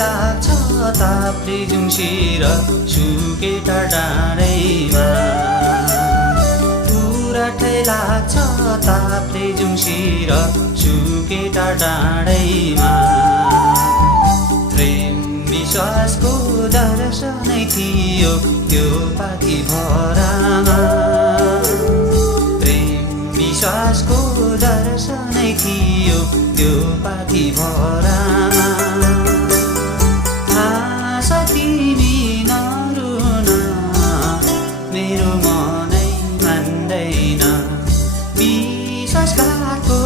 लाग्छ तापले जुङ्सिएर सुकेटा डाँडैमा उराठै लाग्छ तापले जुङ्सिएर सुकेटा डाँडैमा प्रेम विश्वासको दर्शनै थियो त्यो पाखी भरामा प्रेम विश्वासको दर्शनै थियो त्यो पाखी भरामा आशा तिमी नरुन मेरो मनै मान्दैन विश्वासघातको